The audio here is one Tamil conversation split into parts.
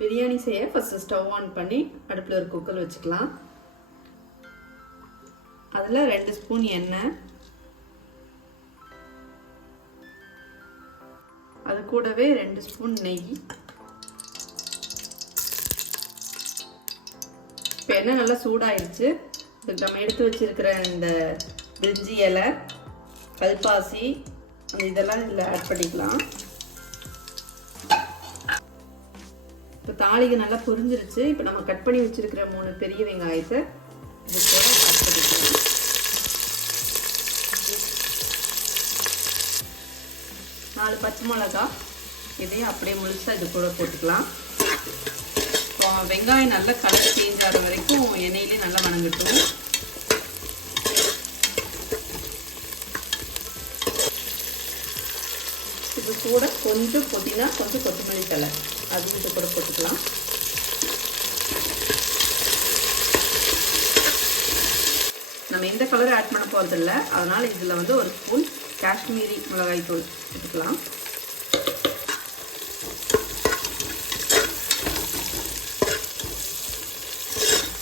பிரியாணி செய்ய ஃபர்ஸ்ட் ஸ்டவ் ஆன் பண்ணி அடுப்பில் ஒரு குக்கர் வச்சுக்கலாம். அதில் 2 ஸ்பூன் எண்ணெய், அது கூடவே 2 ஸ்பூன் நெய். இப்போ எண்ணெய் நல்லா சூடாயிடுச்சு. இப்போ நம்ம எடுத்து வச்சிருக்கிற இந்த பிரிஞ்சி இலை, கல்பாசி, அந்த இதெல்லாம் இதில் ஆட் பண்ணிக்கலாம். இப்போ தாளிகை நல்லா புரிஞ்சிருச்சு. இப்போ நம்ம கட் பண்ணி வச்சிருக்கிற 3 பெரிய வெங்காயத்தை இது கூட ஆட் பண்ணிக்கலாம். 4 பச்சை மிளகாய் இதையும் அப்படியே முழுசாக இது கூட போட்டுக்கலாம். இப்போ வெங்காயம் நல்லா கலர் சேஞ்ச் ஆகிற வரைக்கும் எண்ணெயிலே நல்லா வணங்கட்டும். இது கூட கொஞ்சம் புதினா, கொஞ்சம் கொத்தமல்லி தழை அதுவும் இது கூட போட்டுக்கலாம். நம்ம எந்த கலரும் ஆட் பண்ண போகிறதில்ல, அதனால் இதில் வந்து 1 ஸ்பூன் காஷ்மீரி மிளகாய் தூள் போட்டுக்கலாம்.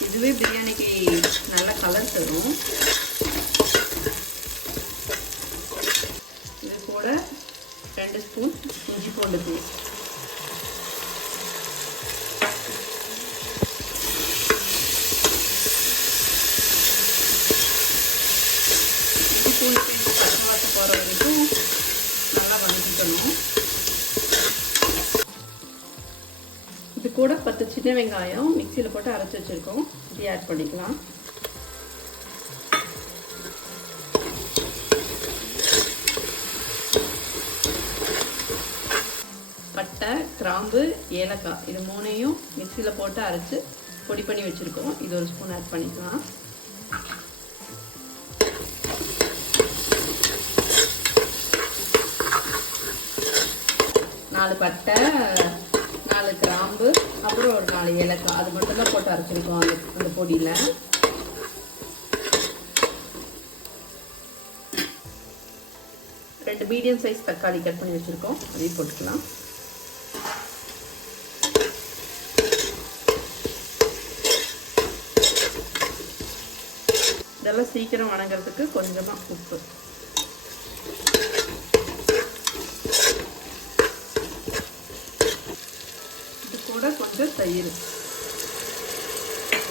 இதுவே பிரியாணிக்கு நல்ல கலர் தரும். இது கூட 2 ஸ்பூன் இஞ்சி பூண்டு பேஸ்ட், போகிற வரைக்கும் நல்லா வதக்கிக்கணும். இது கூட 10 சின்ன வெங்காயம் மிக்சியில் போட்டு அரைச்சி வச்சுருக்கோம், இது ஆட் பண்ணிக்கலாம். பட்டை, கிராம்பு, ஏலக்காய் இது 3ஐயும் மிக்சியில் போட்டு அரைச்சி பொடி பண்ணி வச்சுருக்கோம், இது 1 ஸ்பூன் ஆட் பண்ணிக்கலாம். நாலு பட்டை, 4 கிராம்பு, அப்புறம் ஒரு 4 ஏலக்காய் அது மட்டும் தான் போட்டு அரைச்சிருக்கோம் அந்த பொடியில். ரெண்டு மீடியம் சைஸ் தக்காளி கட் பண்ணி வச்சுருக்கோம், அதையும் போட்டுக்கலாம். இதெல்லாம் சீக்கிரம் வணங்குறதுக்கு கொஞ்சமாக உப்பு, கொஞ்சம் தயிர்,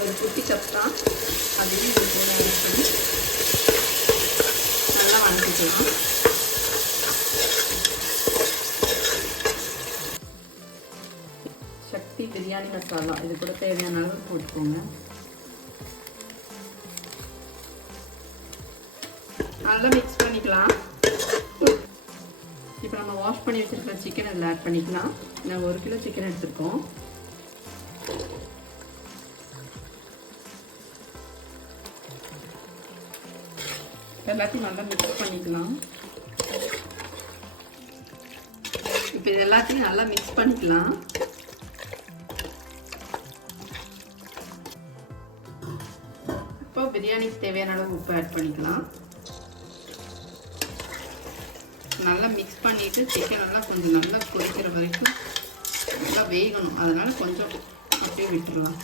ஒரு குட்டி கப் தான், அதையும் இது கூட ஆட் பண்ணி நல்லா வணக்கிக்கலாம். சக்தி பிரியாணி மசாலா இது கூட தேவையான அளவு போட்டுக்கோங்க. நல்லா மிக்ஸ் பண்ணிக்கலாம். இப்போ நம்ம வாஷ் பண்ணி வச்சிருக்கிற சிக்கன் இதில் ஆட் பண்ணிக்கலாம். நாங்கள் 1 கிலோ சிக்கன் எடுத்துருக்கோம். எல்லாத்தையும் நல்லா மிக்ஸ் பண்ணிக்கலாம். இப்போ இது எல்லாத்தையும் நல்லா மிக்ஸ் பண்ணிக்கலாம். இப்போ பிரியாணிக்கு தேவையான அளவு உப்பு ஆட் பண்ணிக்கலாம். நல்லா மிக்ஸ் பண்ணிவிட்டு சிக்கன் எல்லாம் கொஞ்சம் நல்லா கொதிக்கிற வரைக்கும் நல்லா வேகணும், அதனால் கொஞ்சம் அப்படியே விட்டுடலாம்.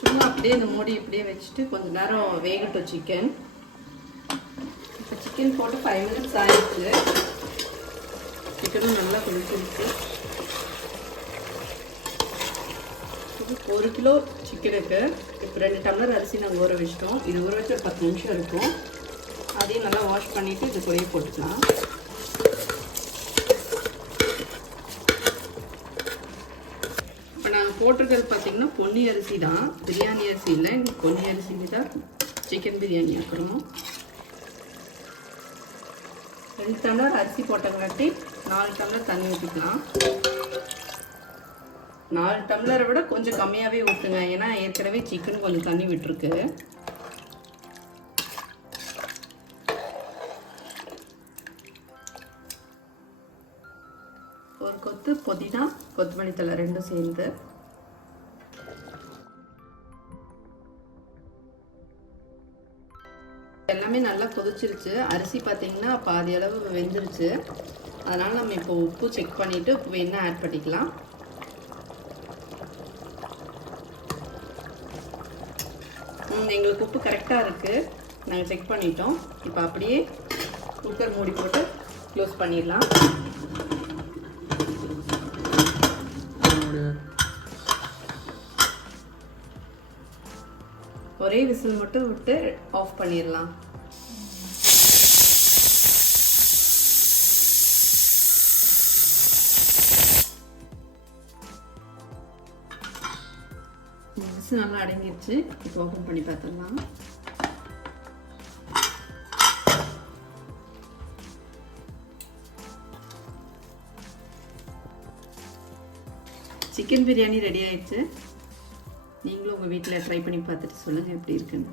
சும்மா அப்படியே இந்த மூடி இப்படியே வச்சுட்டு கொஞ்சம் நேரம் வேகட்டும் சிக்கன். இப்போ சிக்கன் போட்டு 5 மினிட்ஸ் ஆயிடுச்சு. சிக்கனும் நல்லா கொதிச்சிருச்சு. 1 கிலோ சிக்கனுக்கு இப்போ 2 டம்ளர் அரிசி நாங்கள் ஊற வச்சிட்டோம். இது ஊற வச்சு ஒரு 10 நிமிஷம் இருக்கும். அதையும் நல்லா வாஷ் பண்ணிவிட்டு இது கூடயே போட்டுக்கலாம். இப்போ நாங்கள் போட்டிருக்கிறது பார்த்திங்கன்னா பொன்னி அரிசி தான், பிரியாணி அரிசி இல்லை. பொன்னி அரிசி தான் சிக்கன் பிரியாணி ஆக்குறோம். 2 டம்ளர் அரிசி போட்டங்காட்டி 4 டம்ளர் தண்ணி ஊற்றிக்கலாம். 4 டம்ளரை விட கொஞ்சம் கம்மியாகவே ஊற்றுங்க, ஏன்னா ஏற்கனவே சிக்கன் கொஞ்சம் தண்ணி விட்டுருக்கு. ஒரு கொத்து புதினா, கொத்தமல்லி தழை 2 சேர்ந்து, எல்லாமே நல்லா கொதிச்சிருச்சு. அரிசி பார்த்தீங்கன்னா பாதி அளவு வெந்துருச்சு. அதனால் நம்ம இப்போ உப்பு செக் பண்ணிவிட்டு உப்பு வேணால் ஆட் பண்ணிக்கலாம். எங்களுக்கு உப்பு கரெக்டாக இருக்குது, நாங்கள் செக் பண்ணிட்டோம். இப்போ அப்படியே குக்கர் மூடி போட்டு க்ளோஸ் பண்ணிடலாம். ஒரே விசில் மட்டும் விட்டு ஆஃப் பண்ணிடலாம். விசில் நல்லா அடங்கிடுச்சு. இப்போ ஓப்பன் பண்ணி பார்த்துடலாம். சிக்கன் பிரியாணி ரெடி ஆயிடுச்சு. நீங்களும் உங்கள் வீட்டில் ட்ரை பண்ணி பார்த்துட்டு சொல்லுங்கள் எப்படி இருக்குன்னு.